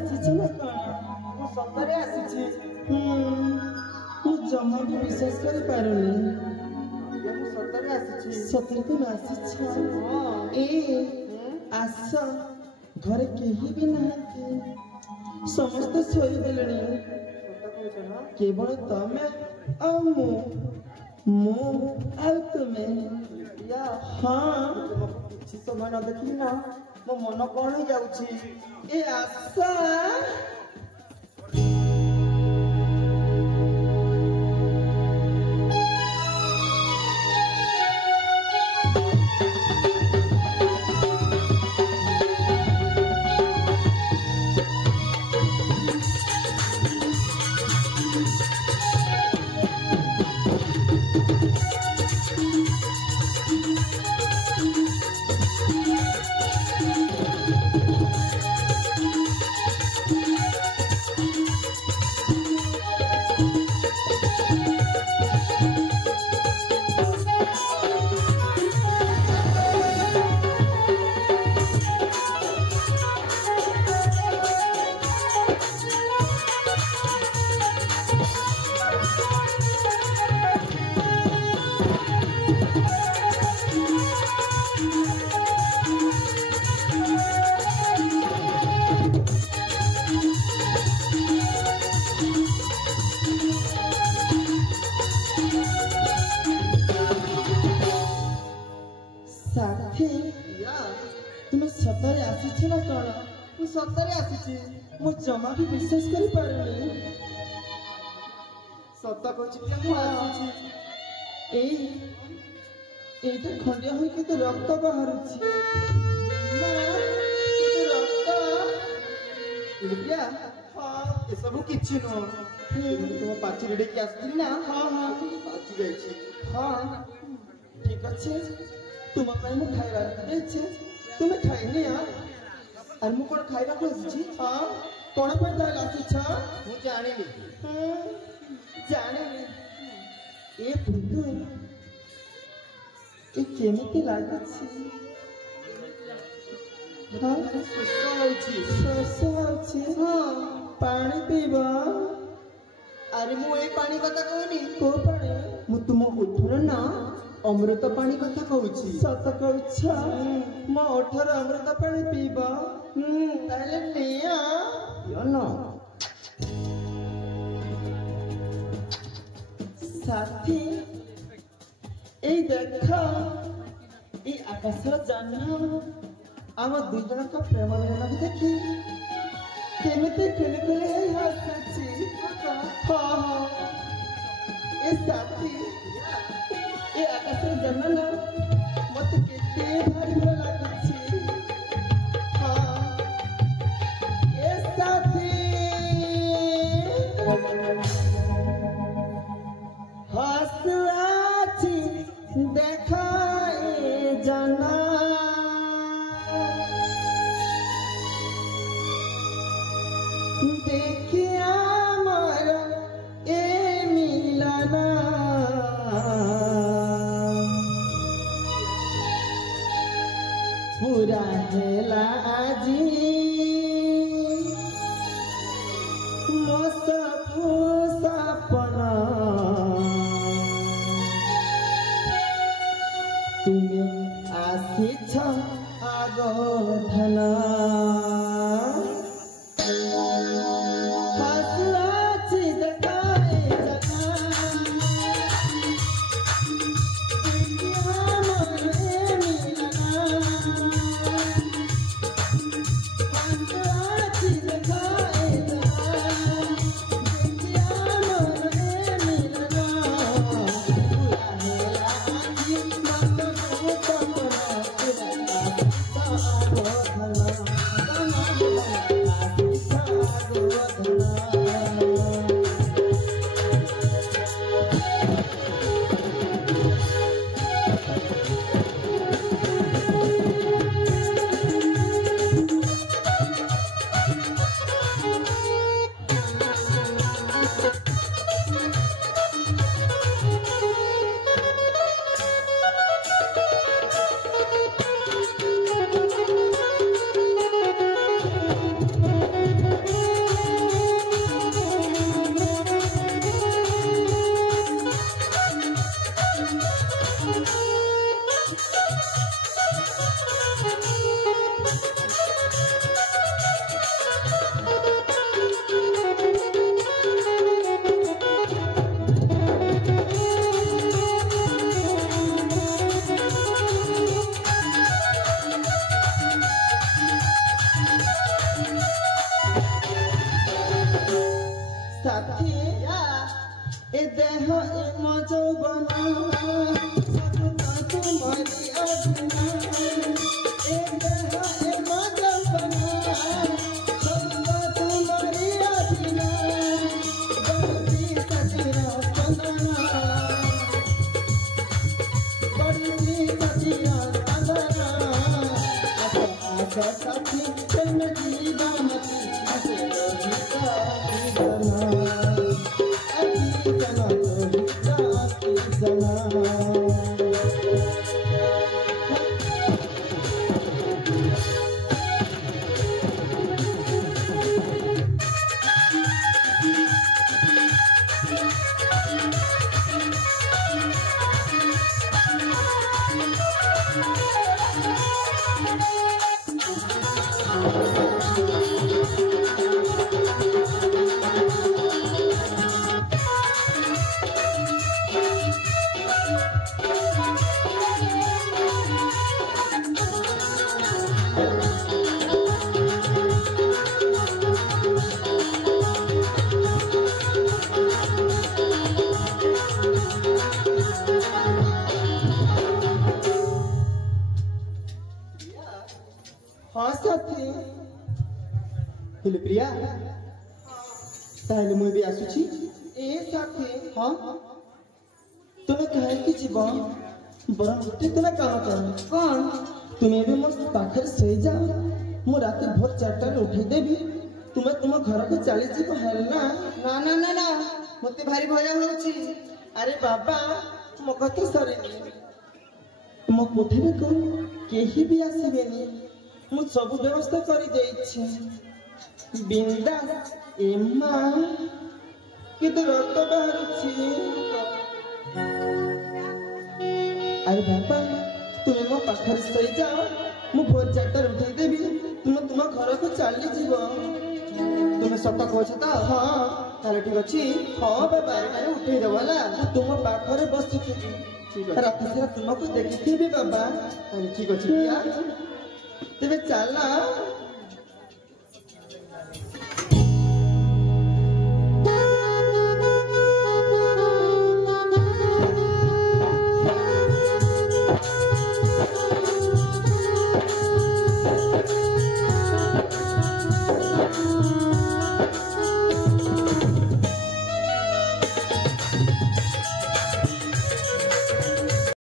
आसी ना कौन मु सतरे आसी मु जमा भी विश्वास कर पारुनी मु सतरे आसी सतरे तुम आसी ए आस घरे केही भी ना समस्त सोई देलणी केवल तमे आ मु आ तुम्हें या हाँ किसी समय न देखली ना मो मन कौन ही जाऊची ए आशा तुम्हें सतरे आसी ना कौन मु सतरे आसी मु जमा भी विश्वास कर पारुनी सत कहछि मु आसी एटा खंडिया होई के तो रक्त बाहरुछि रक्त लुकिया हाँ ये सब किछि न तुम पाची रेडी के आसी ना हाँ हाँ पाची जाइछि हाँ ठीक अच्छे तुम मु खाइबा देछे तुम खाइनी आ और मु कोन खाइबा खोजछि हाँ कौन पर दाल आसी छ मु जानिनी जाने ए बुद्धू ए केमिति लागछि हाँ शोष होछि हाँ पानी पीबा अरे मु ए पानी कथा कहनी को पानी मु तुम उठर ना अमृत पानी कथा कहूछि सत कहछ मो ओठर अमृत पानी पीबा ताले निया यो न साथी ए देख ए आकाशर जन्म आम दुई जन का प्रेम मिलन भी देखी केमिति खेली हसी हाँ हाँ ए साथी ए आकाशर जन्म ना मत केते भारी भल लागुछि हाँ ए साथी हसुआछि देखाए जना देखिया मोर ए मिलना पूरा हेला आजी मो सब सपना तुम आसी आगोधना हसुआछि देखाए जना देखिया मोर ए मिलना हसुआछि देखाए जना देखिया मोर ए मिलना पूरा हेला आजी मत को सपना पूरा हेलो प्रिया ताहले मुई भी आसुची ए साथी हाँ तुमे कहे कि जीव बरम गोटे तुमे काम कर कौन तुमे भी मो पाखर सोई जाओ मु रात भोर 4टा उठे देवी तुमे तुम घर को चली जीव हल्ला ना ना ना ना मते भारी भय होउची अरे बाबा मो कथे सरेनी मो कोठरी को केही भी आसीबेनी मु सब व्यवस्था करी देइछि बिंदा एम्मा कितो रक्त बाहरुछि अरे बाबा तुमे मो पाखर सोई जाओ मु भोर 4टा उठे देवी तुमे तुम घर को चली जीव तुमे सत कहछ त हाँ ताले ठीक अछि हाँ बाबा अरे उठे देवला तुम पाखरे बसुथि ठीक अछि रात सारा तुमको देखिथिबी बाबा ताले ठीक अछि प्रिया तेरे चला